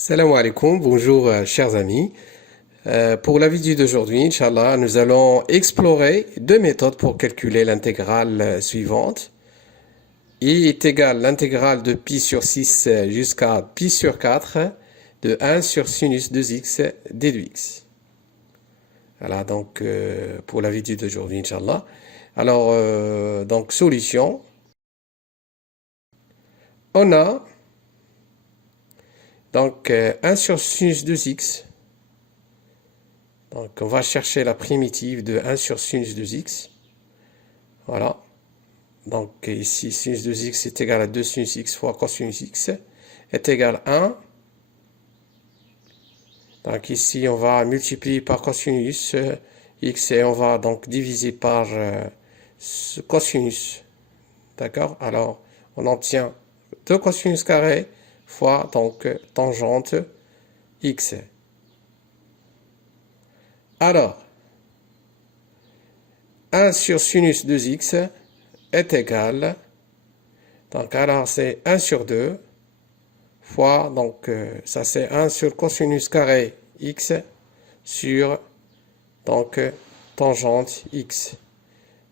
Salam alaikum, bonjour chers amis. Pour la vidéo d'aujourd'hui, Inch'Allah, nous allons explorer deux méthodes pour calculer l'intégrale suivante. I est égal à l'intégrale de pi sur 6 jusqu'à pi sur 4 de 1 sur sinus 2x d de x. Voilà donc pour la vidéo d'aujourd'hui, Inch'Allah. Alors, donc solution. On a donc 1 sur sinus 2x. Donc, on va chercher la primitive de 1 sur sinus 2x. Voilà. Donc, ici, sinus 2x est égal à 2 sinus x fois cosinus x est égal à 1. Donc, ici, on va multiplier par cosinus x et on va donc diviser par ce cosinus. D'accord? Alors, on obtient 2 cosinus carré fois donc tangente x. Alors, 1 sur sinus 2x est égal, donc alors c'est 1 sur 2 fois, donc ça c'est 1 sur cosinus carré x sur donc tangente x.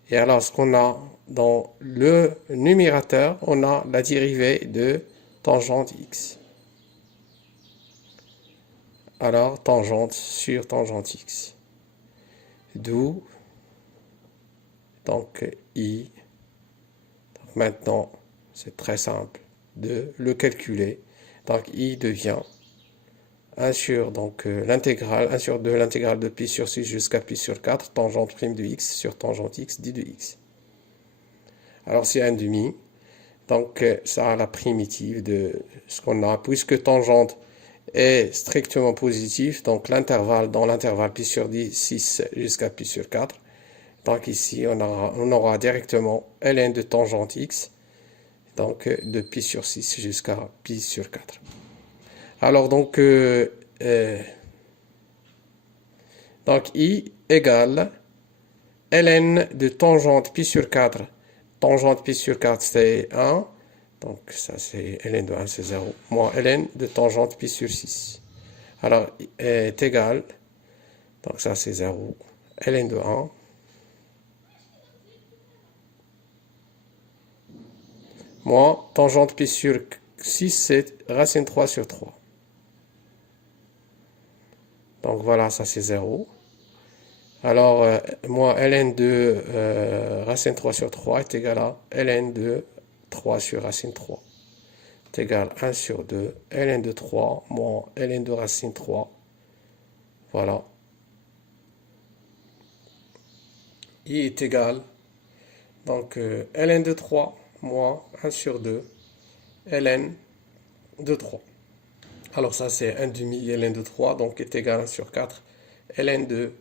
Et alors ce qu'on a dans le numérateur, on a la dérivée de tangente x. Alors tangente sur tangente x. D'où donc i. Donc maintenant, c'est très simple de le calculer. Donc i devient 1 sur donc l'intégrale, 1 sur 2 l'intégrale de pi sur 6 jusqu'à pi sur 4, tangente prime de x sur tangente x d de x. Alors c'est 1 demi. Donc ça a la primitive de ce qu'on a, puisque tangente est strictement positif, donc l'intervalle dans l'intervalle pi sur 10, 6 jusqu'à pi sur 4. Donc ici, on aura directement ln de tangente x, donc de pi sur 6 jusqu'à pi sur 4. Alors donc i égale ln de tangente pi sur 4. Tangente pi sur 4 c'est 1. Donc ça c'est ln de 1 c'est 0. Moins ln de tangente pi sur 6. Alors est égal, donc ça c'est 0. ln de 1. Moins tangente pi sur 6 c'est racine 3 sur 3. Donc voilà, ça c'est 0. Alors, moins ln de racine 3 sur 3 est égal à ln de 3 sur racine 3. Est égal à 1 sur 2. ln de 3 moins ln de racine 3. Voilà. I est égal. Donc, ln de 3 moins 1 sur 2. ln de 3. Alors ça c'est 1 demi ln de 3, donc est égal à 1 sur 4 ln de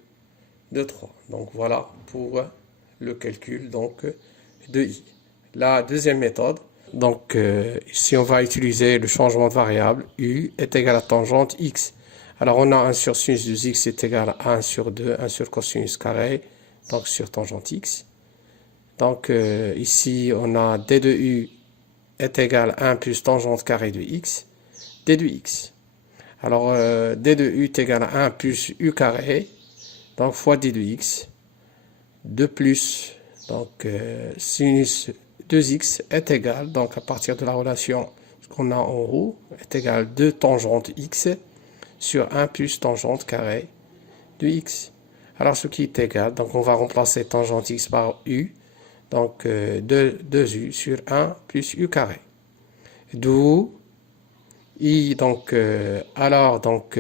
3. Donc voilà pour le calcul donc de i. La deuxième méthode, donc ici on va utiliser le changement de variable. U est égal à tangente x. Alors on a 1 sur sinus de x est égal à 1 sur 2, 1 sur cosinus carré, donc sur tangente x. Donc ici on a d de u est égal à 1 plus tangente carré de x, d de x. Alors d de u est égal à 1 plus u carré, donc fois d de x, 2 plus, donc sinus 2x est égal, donc à partir de la relation qu'on a en haut, est égal à 2 tangente x sur 1 plus tangente carré de x. Alors ce qui est égal, donc on va remplacer tangente x par u, donc 2u sur 1 plus u carré. D'où i, donc alors donc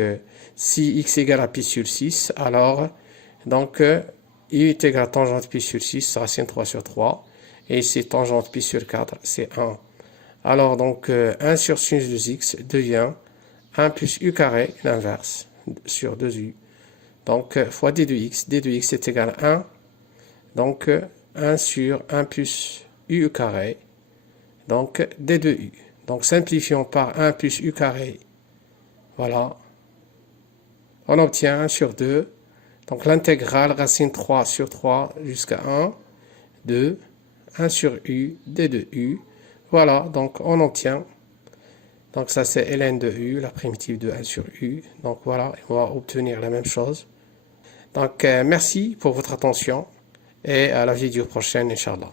si x égale à pi sur 6, alors donc i est égal à tangente pi sur 6, racine 3 sur 3, et ici tangente pi sur 4, c'est 1. Alors donc 1 sur sinus de x devient 1 plus u carré, l'inverse, sur 2u. Donc fois d de x est égal à 1, donc 1 sur 1 plus u carré, donc d de u. Donc simplifions par 1 plus u carré, voilà, on obtient 1 sur 2, donc l'intégrale racine 3 sur 3 jusqu'à 1, 2, 1 sur u, d de u, voilà, donc on obtient Donc ça c'est ln de u, la primitive de 1 sur u. Donc voilà, on va obtenir la même chose. Donc merci pour votre attention et à la vidéo prochaine, Inch'Allah.